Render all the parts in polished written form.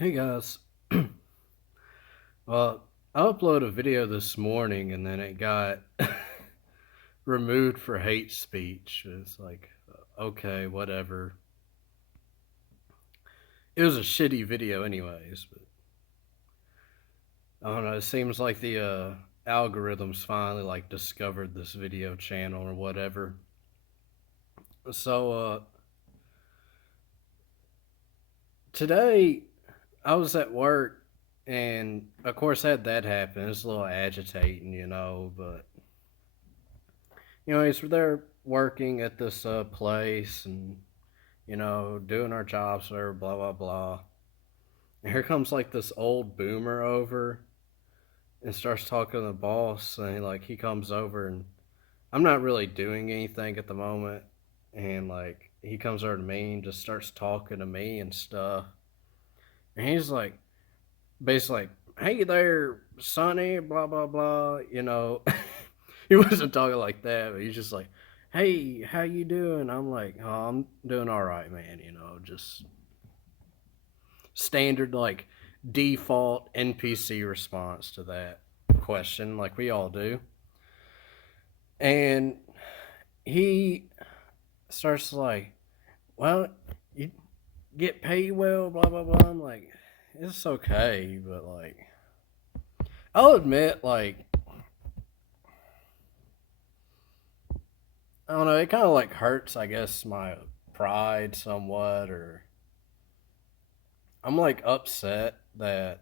Hey guys. Well, I uploaded a video this morning and then it got removed for hate speech. It's like, okay, whatever. It was a shitty video, anyways. But I don't know. It seems like the algorithms finally like discovered this video channel or whatever. So today I was at work and of course had that happen. It's a little agitating, but they're working at this place and doing our jobs or blah blah blah. And here comes like this old boomer over and starts talking to the boss, and he comes over and I'm not really doing anything at the moment, and like he comes over to me and just starts talking to me and stuff, and he's like basically like, "Hey there, Sonny," blah blah blah. He wasn't talking like that, but he's just like, "Hey, how you doing?" I'm like, "Oh, I'm doing all right, man." Just standard like default NPC response to that question, like we all do. And he starts like, "Well, you get paid well, blah blah blah." I'm like, "It's okay," but like, I'll admit, like, I don't know, it kind of like hurts, I guess, my pride somewhat, or I'm like upset that,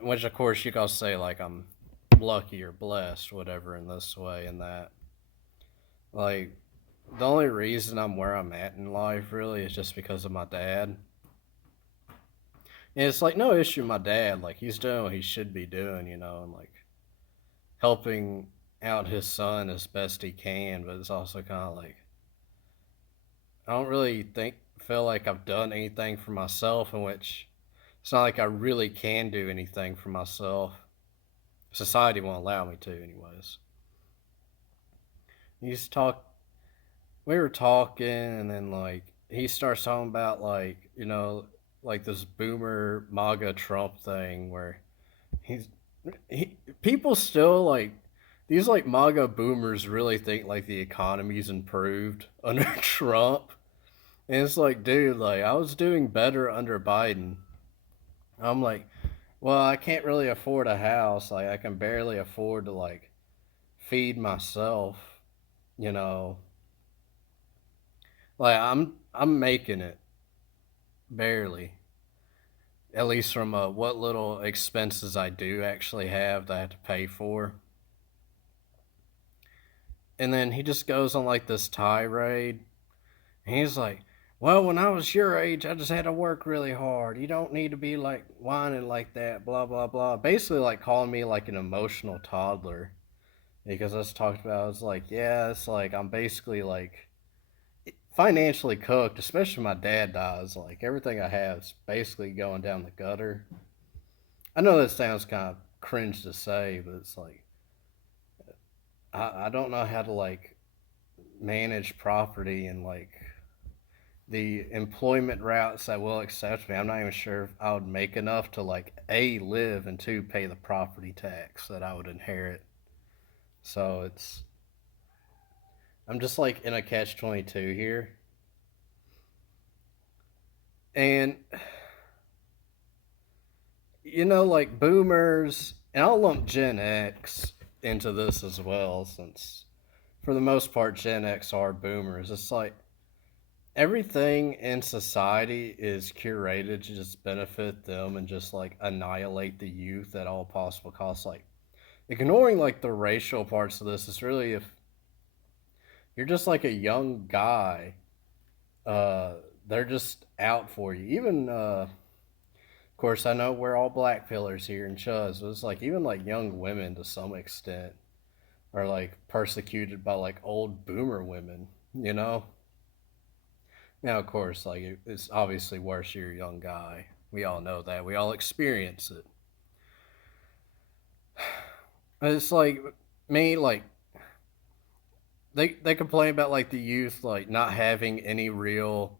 which of course you gotta say like I'm lucky or blessed, whatever, in this way and that. Like, the only reason I'm where I'm at in life really is just because of my dad. And it's like no issue with my dad, like he's doing what he should be doing, and like helping out his son as best he can, but it's also kind of like I don't really feel like I've done anything for myself, in which it's not like I really can do anything for myself. Society won't allow me to, anyways. He's talk. We were talking, and then like he starts talking about like like this boomer MAGA Trump thing where he's people still like these like MAGA boomers really think like the economy's improved under Trump. And it's like, dude, like I was doing better under Biden. I'm like, well, I can't really afford a house. Like I can barely afford to like feed myself, you know. Like I'm making it barely. At least from what little expenses I do actually have that I have to pay for. And then he just goes on like this tirade. And he's like, "Well, when I was your age, I just had to work really hard. You don't need to be like whining like that, blah, blah, blah." Basically, like calling me like an emotional toddler. Because us talked about, I was like, yeah, it's like I'm basically like financially cooked, especially when my dad dies. Like everything I have is basically going down the gutter. I know that sounds kind of cringe to say, but it's like, I don't know how to like manage property and like the employment routes that will accept me. I'm not even sure if I would make enough to like A, live, and two, pay the property tax that I would inherit. So I'm just like in a catch 22 here. And like boomers, and I'll lump Gen X into this as well, since for the most part Gen X are boomers. It's like everything in society is curated to just benefit them and just like annihilate the youth at all possible costs. Like ignoring like the racial parts of this is really if you're just like a young guy, uh they're just out for you. Even of course, I know we're all black pillars here in Chuz, but it's like even like young women to some extent are like persecuted by like old boomer women, you know? Now, of course, like it's obviously worse you're a young guy. We all know that. We all experience it. It's like me, like they complain about like the youth like not having any real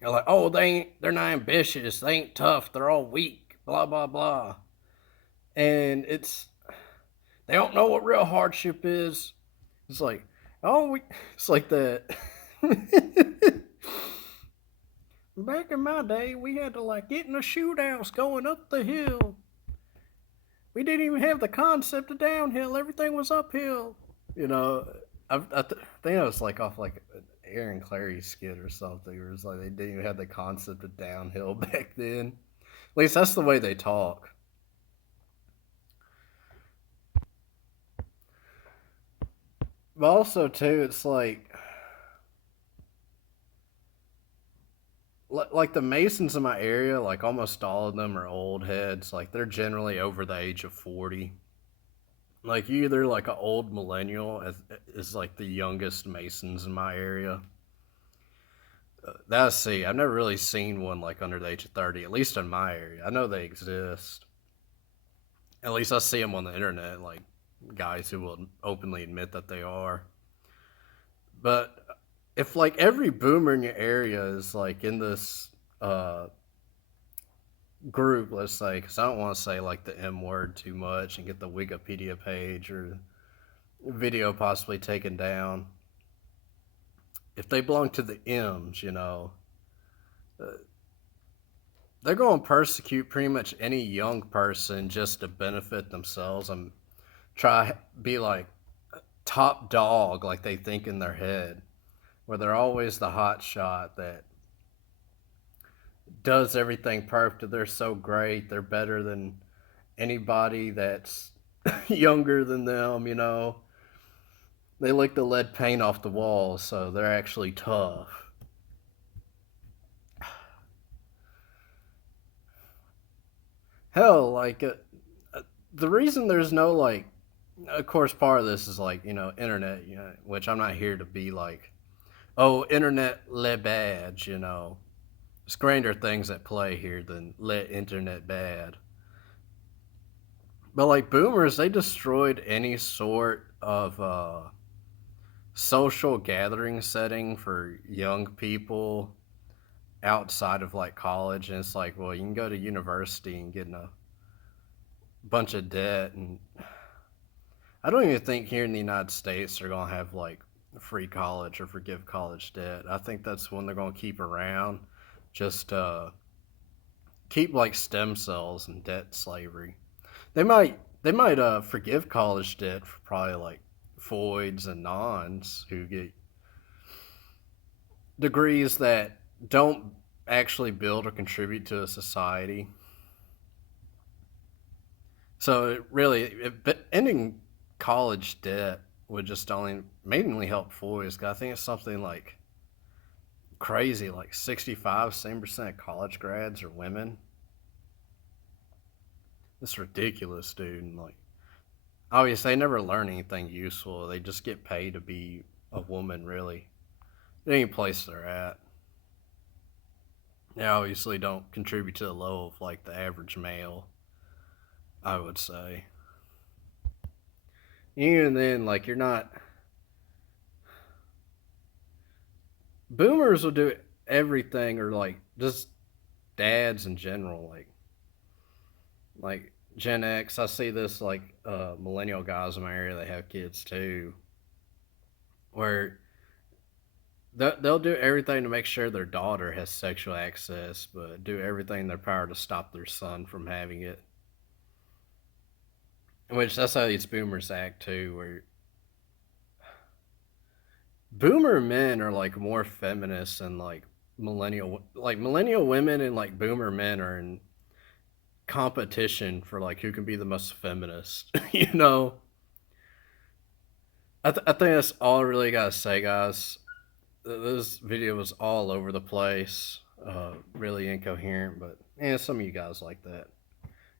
You're like, oh, they're not ambitious, they ain't tough, they're all weak, blah blah blah. And they don't know what real hardship is. It's like, oh, it's like that. Back in my day, we had to like get in a shoothouse going up the hill. We didn't even have the concept of downhill. Everything was uphill. You know, think that was like off like an Aaron Clary skit or something. Where it's like they didn't even have the concept of downhill back then. At least that's the way they talk. But also too, it's like the Masons in my area, like almost all of them are old heads. Like they're generally over the age of 40. Like you either like an old millennial is like the youngest Masons in my area. That's see, I've never really seen one like under the age of 30. At least in my area, I know they exist. At least I see them on the internet, like guys who will openly admit that they are. But if like every boomer in your area is like in this uh group, let's say, because I don't want to say like the M word too much and get the Wikipedia page or video possibly taken down. If they belong to the M's, uh, they're going to persecute pretty much any young person just to benefit themselves and try to be like top dog, like they think in their head, where they're always the hot shot that does everything perfect. They're so great. They're better than anybody that's younger than them. They lick the lead paint off the walls, so they're actually tough. Hell, like the reason there's no like, of course, part of this is like internet, which I'm not here to be like, oh, internet le bad, There's grander things at play here than let internet bad. But like boomers, they destroyed any sort of social gathering setting for young people outside of like college. And it's like, well, you can go to university and get in a bunch of debt. And I don't even think here in the United States they're going to have like free college or forgive college debt. I think that's one they're going to keep around. Just keep like stem cells and debt slavery. They might forgive college debt for probably like foids and nons who get degrees that don't actually build or contribute to a society. So it really, but ending college debt would just only mainly help foids. 'Cause I think it's something like crazy, like 65, same percent of college grads are women. It's ridiculous, dude. And like, obviously, they never learn anything useful. They just get paid to be a woman, really, at any place they're at. They obviously don't contribute to the low of like the average male, I would say. Even then, like, you're not. Boomers will do everything, or like just dads in general, like Gen X. I see this like millennial guys in my area. They have kids too, where they'll do everything to make sure their daughter has sexual access, but do everything in their power to stop their son from having it. Which that's how these boomers act too. Where boomer men are like more feminist than like millennial women and like boomer men are in competition for like who can be the most feminist. I think that's all I really gotta say, guys. This video was all over the place, really incoherent, but yeah, some of you guys like that.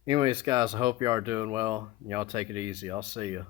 Anyways, guys, I hope you are doing well. Y'all take it easy. I'll see you.